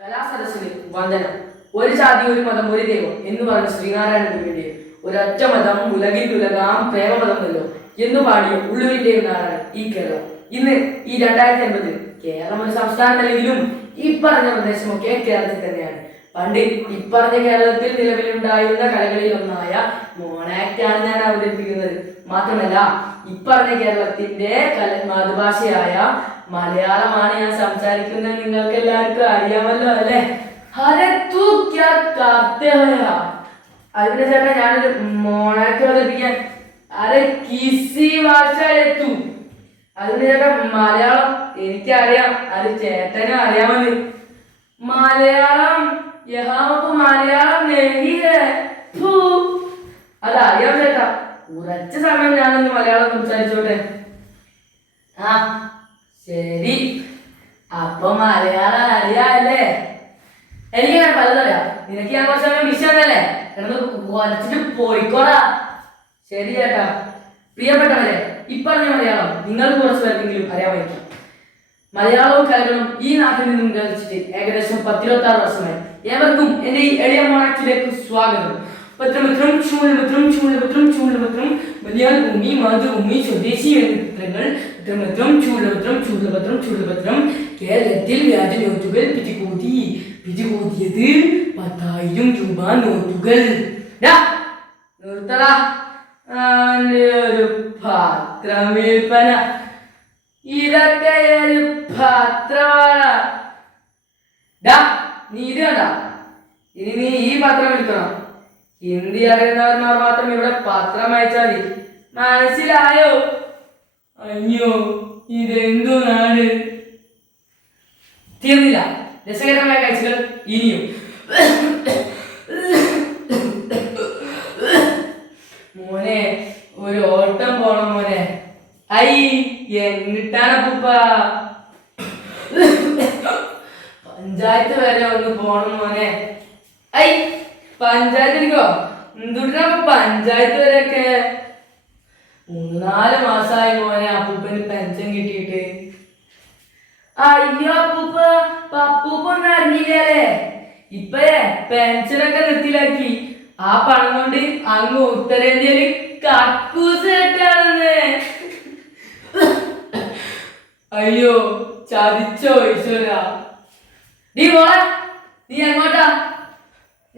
കലാസദസ്സിന് വന്ദനം. ഒരു ജാതി ഒരു മതം ഒരു ദൈവം എന്ന് പറഞ്ഞ ശ്രീനാരായണ ഗുരുവിന്റെ ഒരൊറ്റ മതം ഉലകിൽ ഉലകാം പ്രേമമതമല്ലോ എന്ന് പാടിയ ഉള്ളുവിന്റെ നാടാണ് ഈ കേരളം. ഇന്ന് ഈ രണ്ടായിരത്തി അൻപതിൽ കേരളം ഒരു സംസ്ഥാനമല്ലെങ്കിലും ഈ പറഞ്ഞ പ്രദേശമൊക്കെ കേരളത്തിൽ തന്നെയാണ്. പണ്ട് ഇപ്പറഞ്ഞ കേരളത്തിൽ നിലവിലുണ്ടായിരുന്ന കലകളിൽ ഒന്നായ മോണാക്ട് ആണ് ഞാൻ അവതരിപ്പിക്കുന്നത്. മാത്രമല്ല ഇപ്പറഞ്ഞ കേരളത്തിന്റെ കല മാതൃഭാഷയായ മലയാളമാണ് ഞാൻ സംസാരിക്കുന്നത്. നിങ്ങൾക്ക് എല്ലാവർക്കും അറിയാമല്ലോ അല്ലേ? അരെ തൂ ക്യാ കാർത്തെ ഹയാ. അതിന്റെ ചേട്ടാ ഞാനൊരു മോണാക്ട് അവതരിപ്പിക്കാൻ അരെ കിസി ഭാഷ എത്തു അതിന്റെ ചേട്ടാ മലയാളം എനിക്കറിയാം. അത് ചേട്ടനും അറിയാമെന്ന്. മലയാളം യഹാമക്ക് മലയാളം നെഹി ഹേ ഫു. അതറിയാം ചേട്ടാ. ഉറച്ച സമയം ഞാനൊന്ന് മലയാളം സംസാരിച്ചോട്ടെ. ആ ശരി. അപ്പൊ മലയാളം അറിയാല്ലേ എനിക്ക് ഞാൻ പലതറിയാം നിനക്ക് ഞാൻ കുറച്ച് സമയം വിഷയമല്ലേ കിടന്ന് കുറച്ചിട്ട് പോയിക്കോടാ ശരി ചേട്ടാ. പ്രിയപ്പെട്ടവരെ ഇപ്പൊ ഇപ്പറഞ്ഞ മലയാളം നിങ്ങൾ കുറച്ച് പേർക്കെങ്കിലും അറിയാമായിരിക്കും മലയാളവും കലകളും ഈ നാട്ടിൽ നിന്നും കളിച്ചിട്ട് ഏകദേശം പത്തിരുപത്തി ആറ് വർഷമായി. ഏവർക്കും എന്റെ ഈ എളിയ മോണാക്റ്റിലേക്ക് സ്വാഗതം. പത്രമിത്രം ചൂളമിത്രം ചൂളമിത്രം ചൂളമിത്രം മലയാള ഭൂമി മാതൃഭൂമി സ്വദേശി ചിത്രങ്ങൾ പത്രമിത്രം ചൂളമിത്രം ചൂളപത്രം ചൂളപത്രം കേരളത്തിൽ വ്യാജ നോട്ടുകൾ പിടികൂടി. പിടികൂടിയത് പത്തായിരം രൂപ നോട്ടുകൾ. ആന്റെ ഒരു പാത്രം വിൽപ്പന. ഇതൊക്കെ ഒരു പത്രമാണ് നീ ഇത് ഇനി നീ ഈ പത്രം എടുക്കണം ഹിന്ദി അറിയുന്നവന്മാർ മാത്രം ഇവിടെ പത്രം അയച്ചാൽ മതി. മനസ്സിലായോ? അയ്യോ ഇതെന്തു നാട്? തീർന്നില്ല. രസകരമായ കാഴ്ചകൾ ഇനിയും. മോനെ ഒരു ഓട്ടം പോണം മോനെ. ഐ എന്നിട്ടാണ് അപ്പൂപ്പ പഞ്ചായത്ത് വരെ ഒന്ന് പോണം മോനെ. ഐ പഞ്ചായത്തിലേക്കോ? എന്തുട്ടാ പഞ്ചായത്ത് വരെയൊക്കെ? മൂന്ന് നാല് മാസമായി മോനെ അപ്പൂപ്പന് പെൻഷൻ കിട്ടിയിട്ട്. അയ്യോ അപ്പൂപ്പ? പപ്പൂപ്പ ഒന്നും അറിഞ്ഞില്ലേ ഇപ്പഴേ പെൻഷനൊക്കെ നിർത്തിലാക്കി ആ പണം കൊണ്ട് അങ്ങ് ഉത്തരേന്ത്യയിൽ കക്കൂസ് കെട്ടാണെന്ന്. അയ്യോ ചതിച്ചോ ഈശ്വര. നീ മോളെ നീ എങ്ങോട്ടാ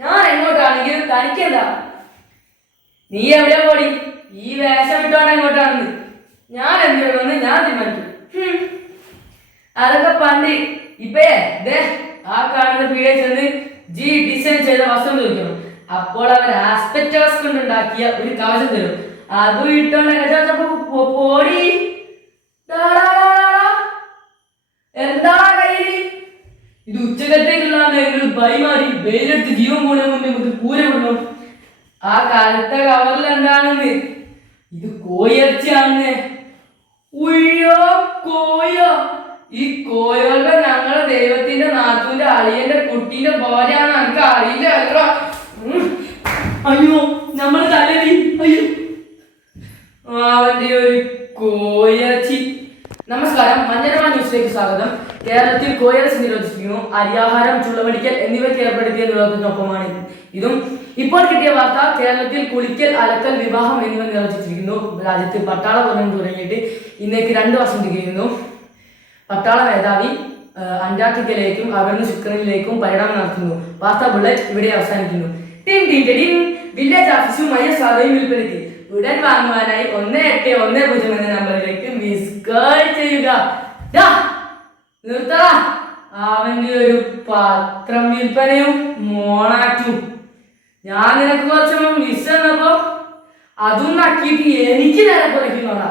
ഞാൻ എങ്ങോട്ടാണെങ്കിലും തനിക്കെന്താ? നീ എവിടെ പോടി? ഈ വേഷം ഇട്ടോണ്ട് എങ്ങോട്ടാണെന്ന്? ഞാൻ എന്ത് ഞാൻ തീരുമാനിക്കും. അതൊക്കെ പണ്ട് ഇപ്പേ ദേ ആ കാണുന്ന പീഡിയ ചെന്ന് ജി ഡിസൈൻ ചെയ്ത വസ്ത്രം ചോദിക്കണം. അപ്പോൾ അവർ ആസ്പെറ്റോസ് കൊണ്ടുണ്ടാക്കിയ ഒരു കവചം തരും. അതും ഇട്ടോണ്ട് പോടി. എന്താ കയ്യിൽ ഇത് ഉച്ചകത്തേക്കുള്ള ഞങ്ങൾ ബൈമാറി വെയിലെടുത്ത് ജീവൻ പോണ മുന്നേ നമുക്ക് കൂര വിടണം ആ കറുത്ത കവറിൽ എന്താണെന്ന് ഇത് കോയിറച്ചിയാണെന്ന് ഉയ്യോ കോയ? ഈ കോയോടെ ഞങ്ങളെ ദൈവത്തിന്റെ നാത്തൂന്റെ അളിയന്റെ കുട്ടീന്റെ പോലെയാണ് എനിക്ക് അറിയില്ല അല്ലോ അയ്യോ നമ്മൾ തലവി അയ്യോ. അവന്റെ ഒരു കോയച്ചി നമസ്കാരം മഞ്ഞരമ ന്യൂസിലേക്ക് സ്വാഗതം. കേരളത്തിൽ കോയർസ് നിരോധിച്ചിരിക്കുന്നു. അരിയാഹാരം ചുള്ളമടിക്കൽ എന്നിവയ്ക്ക് ഏർപ്പെടുത്തിയ നിരോധനത്തിനൊപ്പമാണ് ഇത്. ഇതും ഇപ്പോൾ കിട്ടിയ വാർത്ത കേരളത്തിൽ കുളിക്കൽ അലക്കൽ വിവാഹം എന്നിവ നിരോധിച്ചിരിക്കുന്നു. രാജ്യത്ത് പട്ടാള ഭരണം തുടങ്ങിയിട്ട് ഇന്നേക്ക് രണ്ട് വർഷം തികയുന്നു. പട്ടാള മേധാവി അന്റാർട്ടിക്കയിലേക്കും അവിടുന്ന് ശുക്രനിലേക്കും പര്യടനം നടത്തുന്നു. വാർത്താ ബുള്ളറ്റ് ഇവിടെ അവസാനിക്കുന്നു. Tin tin tin. വില്ലേജ് സാധനം വിൽപ്പനയ്ക്ക്. ഉടൻ വാങ്ങുവാനായി ഒന്ന് എട്ട് ഒന്ന് പൂജ്യം എന്ന നമ്പറിലേക്ക് മിസ് കോൾ ചെയ്യുക. നിർത്തടാ അവന്റെ ഒരു പത്രം വിൽപ്പനയും മോണാറ്റും ഞാൻ നിനക്ക് കുറച്ച് മിസ് എന്നപ്പോ അതും നക്കിയിട്ട് എനിക്ക് നേരെ കുറയ്ക്കുന്നോടാ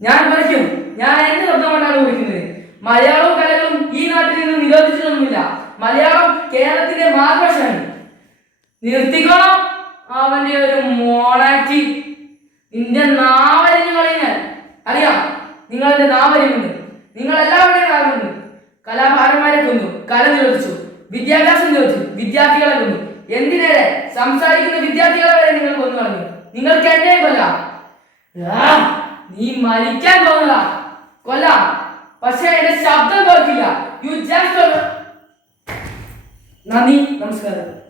ഞാൻ കുറയ്ക്കും ഞാൻ എന്റെ ശബ്ദം കൊണ്ടാണ് കുറിക്കുന്നത് മലയാളവും കലകളും ഈ നാട്ടിൽ നിന്ന് നിരോധിച്ചതൊന്നുമില്ല മലയാളം കേരളത്തിന്റെ മാതൃഭാഷയാണ്. നിർത്തിക്കോണം അവന്റെ ഒരു മോണാറ്റി നിന്റെ കൊന്നു കല നിരോധിച്ചു. വിദ്യാഭ്യാസം നിരോധിച്ചു. വിദ്യാർത്ഥികളെ കൊന്നു. എന്തിനേറെ? സംസാരിക്കുന്ന വിദ്യാർത്ഥികളെ വരെ നിങ്ങൾ കൊന്നു കളഞ്ഞു. നിങ്ങൾക്ക് എന്നെ കൊല്ല. നീ മരിക്കാൻ പോകുന്നതാ. കൊല്ല. പക്ഷെ എന്റെ ശബ്ദം കേൾക്കില്ല. യു ജസ്റ്റ് നന്ദി. നമസ്കാരം.